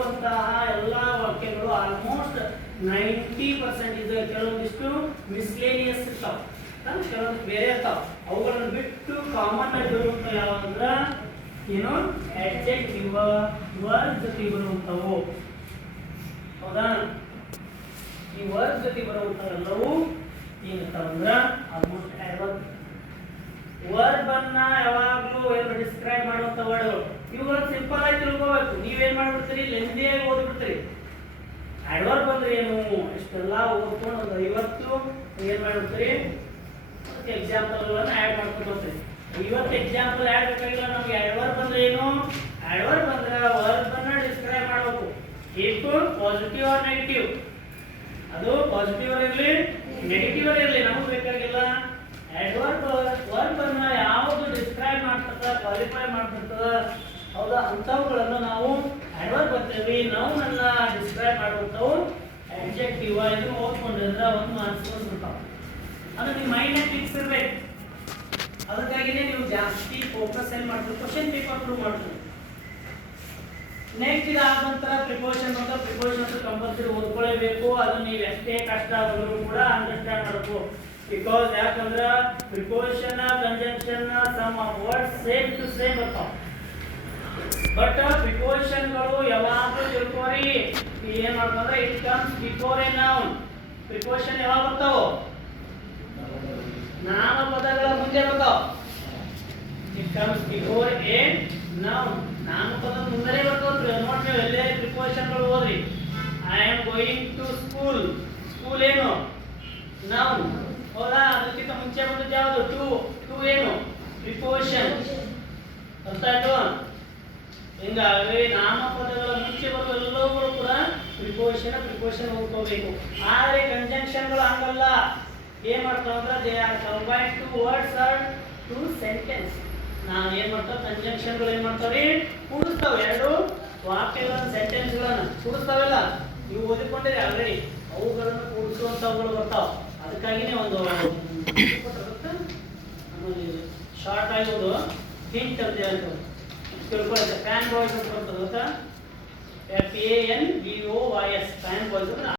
ಎಲ್ಲ ವಾಕ್ಯಗಳು ಆಲ್ಮೋಸ್ಟ್ 90% ಇದೆ. ಕೆಲವೊಂದಿಷ್ಟು ಮಿಸ್ಲೇನಿಯಸ್ ಇರ್ತಾವ, ಕೆಲವೊಂದು ಬೇರೆ ಇರ್ತಾವ. ಅವುಗಳನ್ನು ಬಿಟ್ಟು ಕಾಮನ್ ಆಗಿ ಬರುವಂತ ಯಾವಂದ್ರ ಏನು ಅಡ್ಜೆಕ್ಟಿವ್ ವರ್ಡ್ ಜೊತೆ ಬರುವಂತವು. ಹೌದಾ? ಈ ವರ್ಡ್ ಜೊತೆ ಬರುವಂತವೆಲ್ಲವೂ ಏನಿರ್ತಾವಂದ್ರ ಆಲ್ಮೋಸ್ಟ್ ಅಡ್ವರ್ಬ್. ವರ್ಬ್ ಅನ್ನ ಯಾವಾಗಲೂ ಏನು ಡಿಸ್ಕ್ರೈಬ್ ಮಾಡುವಂತ ವರ್ಡ್ಗಳು. ಇವುಗಳು ಸಿಂಪಲ್ ಆಗಿ ತಿಳ್ಕೋಬೇಕು. ನೀವೇನ್ ಮಾಡ್ಬಿಡ್ತೀರಿ, ಲೆಂದಿಯಾಗಿ ಓದ್ಬಿಡ್ತೀರಿ. ಅಡ್ವರ್ಬ್ ಅಂದ್ರೆ ಏನು ಇಷ್ಟೆಲ್ಲ ಓದ್ಕೊಂಡು ಒಂದು 50 ಏನ್ ಮಾಡ್ಬಿಡ್ತೀರಿ, ಎಕ್ಸಾಂಪಲ್ಗಳನ್ನು ಆಡ್ ಮಾಡ್ಕೊಂಡು ಹೋಗ್ತೀರಿ. 50 ಎಕ್ಸಾಂಪಲ್ ಆಡ್ ಬೇಕಾಗಿಲ್ಲ ನಮ್ಗೆ. ಅಡ್ವರ್ಬ್ ಅಂದ್ರೆ ಏನು? ಅಡ್ವರ್ಬ್ ಅಂದ್ರೆ ವರ್ಬ್ ಅನ್ನ ಡಿಸ್ಕ್ರೈಬ್ ಮಾಡಬೇಕು. ಇಫ್ ಪಾಸಿಟಿವ್ ಆರ್ ನೆಗೆಟಿವ್, ಅದು ಪಾಸಿಟಿವ್ ಇರಲಿ ನೆಗೆಟಿವ್ ಇರಲಿ ನಮಗೆ ಬೇಕಾಗಿಲ್ಲ. ಅಡ್ವರ್ಬ್ ವರ್ಬ್ ಅನ್ನ ಯಾವುದು ಡಿಸ್ಕ್ರೈಬ್ ಮಾಡ್ತದ, ಕ್ವಾಲಿಫೈ ಮಾಡ್ತಿರ್ತದ, ಹೌದಾ, ಅಂತವುಗಳನ್ನು ನಾವು ಅಡ್ವರ್ಬ್ ಅಂತೀವಿ. ನೌನ್ ಅನ್ನ ಡಿಸ್ಕ್ರೈಬ್ ಮಾಡುವಂತವು ಅಡ್ಜೆಕ್ಟಿವ್. ಇದನ್ನು ಓದ್ಕೊಂಡಿದ್ರೆ ಒಂದು ಮಾರ್ಕ್ಸ್ ಬರ್ತಾವ. ಅದು ನಿಮ್ಮ ಮೈಂಡ್ ಫಿಕ್ಸ್ ಇರ್ಬೇಕು. ಅದಕ್ಕಾಗಿನೇ ನೀವು ಜಾಸ್ತಿ ಫೋಕಸ್ ಏನ್ ಮಾಡ್ತೀವಿ, ಕ್ವಶನ್ ಪೇಪರ್ ಪ್ರೂವ್ ಮಾಡ್ತೀವಿ. ನೆಕ್ಸ್ಟ್ ಇದಾದ ನಂತರ ಪ್ರಿಪೋಷನ್ ಅಂತ. ಪ್ರಿಪೋಷನ್ ಕಂಪಲ್ಸರಿ ಓದ್ಕೊಳ್ಳೇಬೇಕು. ಅದು ನೀವು ಎಷ್ಟೇ ಕಷ್ಟ ಆದರೂ ಕೂಡ ಅಂಡರ್ಸ್ಟ್ಯಾಂಡ್ ಮಾಡಬೇಕು. ಬಿಕಾಸ್ ಯಾಕಂದ್ರ preposition conjunction some of words same to same ಬರ್ತಾವ. ಬಟ್ ಪ್ರಿಪೋಷನ್ಗಳು ಯಾವಾಗಲೂ ತಿಳ್ಕೋರಿ ಏನ್ ಮಾಡ್ತಂದ್ರೆ it comes before a noun. Preposition ಯಾವಾಗ ಬರ್ತಾವ? ನಾಮಪದಗಳ ಮುಂದೆ ಬರ್ತಾವ. It comes before a noun. ನಾಮಪದ ಮುಂದೆ ಬರ್ತಾವ್ರಿ. ನೋಡ್ರಿ ಎಲ್ಲೇ ಪ್ರಿಪೋಷನ್ಗಳು ಓದ್ರಿ. I am going to school. School ಏನು? ನೌನ್. ಹೌದಾ? ಅದಕ್ಕಿಂತ ಮುಂಚೆ ಬಂದದ್ದು ಯಾವುದು? ಟು ಏನು? ಪ್ರಿಪೋಷನ್. ಅರ್ಥ ಆಯ್ತು? ಹಿಂಗಾಗಿ ನಾಮಪದಗಳ ಮುಂಚೆ ಬರುವ ಎಲ್ಲವೂ ಕೂಡ ಪ್ರಿಪೋಷನ್ ಓದ್ಕೋಬೇಕು. ಆದರೆ ಕಂಜಂಕ್ಷನ್ಗಳು ಹಂಗಲ್ಲ. ಏನ್ ಮಾಡ್ತಾವ ಅಂದ್ರೆ they are combined two words or two sentence. ನಾವು ಏನ್ ಮಾಡ್ತಾವ, ಕಂಜಂಕ್ಷನ್ಗಳು ಏನ್ ಮಾಡ್ತಾವ್ರಿ, ಕೂಡಿಸ್ತಾವ. ಎರಡು ವಾಕ್ಯಗಳನ್ನ ಸೆಂಟೆನ್ಸ್ಗಳನ್ನ ಕೂಡಿಸ್ತಾವೆಲ್ಲ. ನೀವು ಓದಿಕೊಂಡಿರಿ ಆಲ್ರೆಡಿ. ಅವುಗಳನ್ನು ಕೂಡಿಸುವಂತವುಗಳು ಬರ್ತಾವ. ಅದಕ್ಕಾಗಿನೇ ಒಂದು ಶಾರ್ಟ್ ಆಗಿ ಒಂದು ಹಿಂಟ್ ಅಂತ ಹೇಳ್ತಾರೆ. ತಿಳ್ಕೊಳ್ಳಿ. ಫ್ಯಾನ್ ಬಾಯ್ಸ್ ಅಂತ ಬರ್ತದೆ ಗೊತ್ತಾ? FANBOYS. ಫ್ಯಾನ್ ಬಾಯ್ಸ್ ಅಂದ್ರೆ